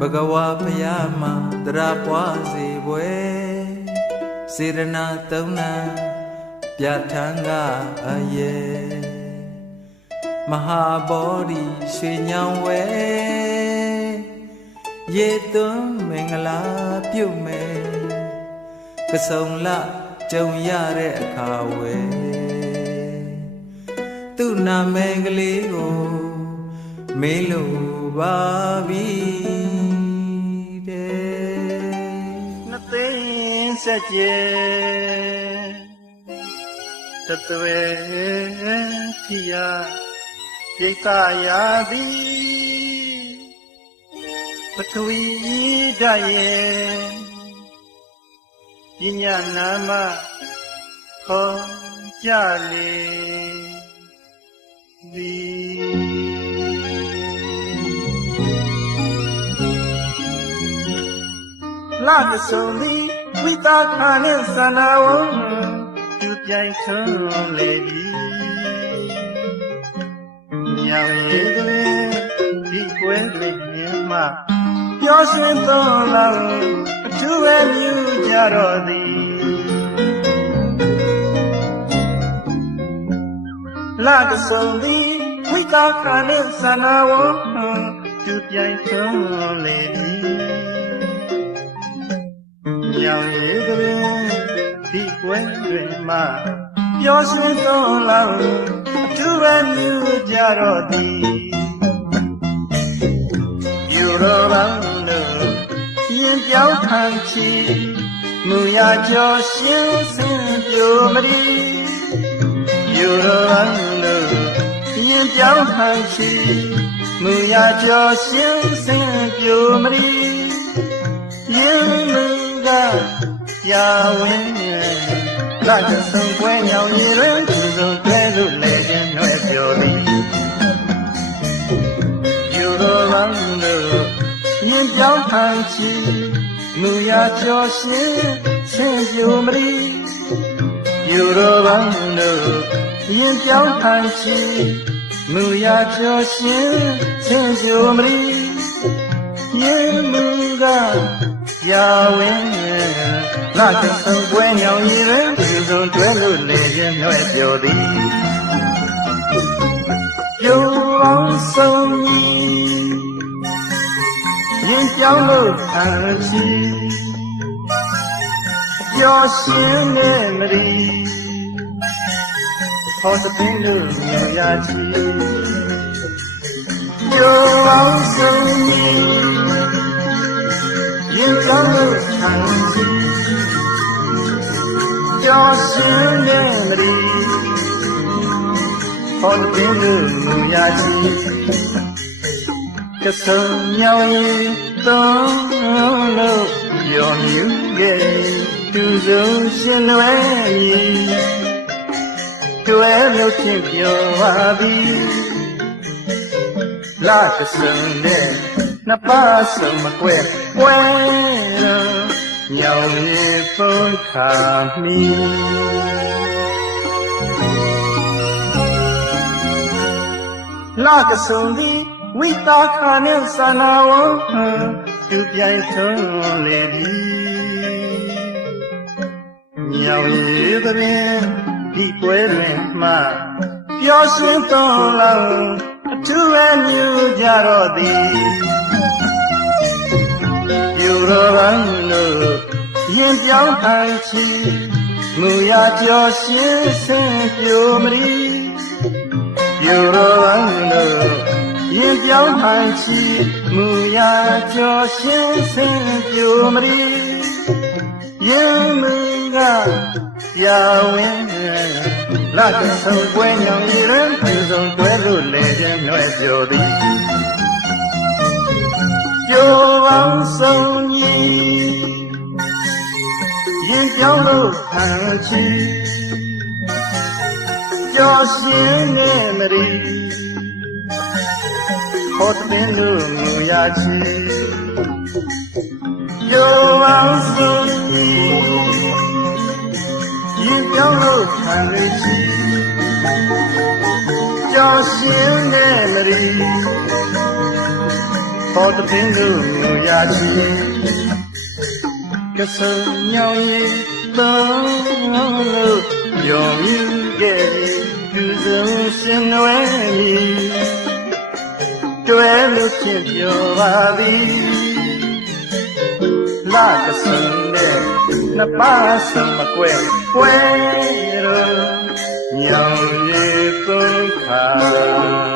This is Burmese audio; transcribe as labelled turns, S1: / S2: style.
S1: ဘဂဝါဖယားမှာတရားပွားစေပွဲစေရနာသုံးနာပြဋ္ဌာန်းကအယေမဟာဗောဓိရွှေညောင်ဝဲရေသွန်းမင်္ဂလာပြုမယ်ကဆုံလကြုံရတဲ့အခါဝဲသူ့နာမည်ကလေးကိုမေးလို့ပါပြီ
S2: ဆက်ကျဲတသွေထီယာပြိတ္တရာသည်ပထဝီဓာတ်ရဲ့ပညာနာမခေါ်ကြလေသည်လာမဆုံးသည် ဝိတာခာနဲ့သန္တာဝံသူပြိုင်ထွန်းလေပြီညောင်ရည်ကလေးဒီကွယ်လေးမြင်မှပျော်ရွှင်သောလောင်အထူးပဲမြူကြတော့သည်လာကဆုံးသည်ဝိတာခာနဲ့သန္တာဝံသူပြိုင်ထွန်းလေပြီ ညောင်ရည်ကလေးဒီကွယ်တွင်မှပျော်ရွှင်သောလောင်အထူးပဲမြူကြတော့သည်ယူရောလန်းလို့ရင်ပြောင်းခံချီမူရကျော်ရှင်စင်ပြိုမရီယူရောလန်းလို့ရင်ပြောင်းခံချီမူရကျော်ရှင်စင်ပြိုမရီရင်လူက ရာဝင်လာကဆုံးပွဲညောင်ရည်ရန်သူစုံတဲလို့လေခြင်းနှွဲပြောသည်ယူရောလန်းလို့ရင်ပြောင်းခံချီမူရကျော်ရှင်ဆင်းပြိုမရီယူရောလန်းလို့ရင်ပြောင်းခံချီမူရကျော်ရှင်ဆင်းပြိုမရီရင်လူက ရာဝင်လာကဆုံးပွဲညောင်ရည်ရင်ဒီစုံတွဲလို့လေခြင်းမြွဲ့ပြောသည်ယုံအောင်ဆုံးကြီးရင်ကြောင်းလို့ခံချီကျော်ရှင်နဲ့မရီဟောတပင်းလို့မြင်ရချီယုံအောင်ဆုံး ကြီးရင်ကောင်းလို့ခံစီကြော်ရှင်ရဲ့မရီဟောတဲ့လူမူရချီကစုံညောင်းရင်သုံးလို့ပြောမြူရဲ့သူစုံရှင်လွယ်ကြီးတွဲလို့ဖြစ်ပြောပါပြီလာကစုံနဲ့ နှစ်ပါးစုံမကွဲကွဲတော့ညောင်ရည်ပုံခါမီလာကစုံဒီဝိတာခာနဲ့သနာဝံသူပြိုင်ထုံးလေပြီညောင်ရည်ပင်ဒီပွဲတွင်မှပျော်ရွှင်သောလောင်အ ထူးပဲမြူကြတော့သည်ယူရောဘန်းလို့ရင်ပြောင်းထိုင်ချီမူရကျော်ရှင်ဆင်းပြိုမရီယူရောဘန်းလို့ရင်ပြောင်းထိုင်ချီမူရကျော်ရှင်ဆင်းပြိုမရီရင်မူကရာဝင် လာကဆုံးပွဲညောင်ရရင်ပြုစုံတွဲလို့လေခြင်းနှွဲ့ပြောသည်ပြိုပေါင်းဆုံးကြီးရင်ပြောင်းလို့ခံချီကြော်ရှင်နေမရီဟောတဲ့ပင်လို့မြူရချီပြိုပေါင်းဆုံးကြီး ရင်ပြောင်းလို့ခံချီကြော်ရှင်နေမရီဟောတပင်ကိုမြို့ရချီကစံညောင်ရီတောင်းလို့ယောမြူခဲ့ပြီးသူစုံရှင်နွယ်မီတွဲလို့ဖြစ်ပြောပါသည်လာကစံတဲ့နှစ်ပါးစံမကွဲ ကွဲတော့ညောင်ရီသုံးခါမိ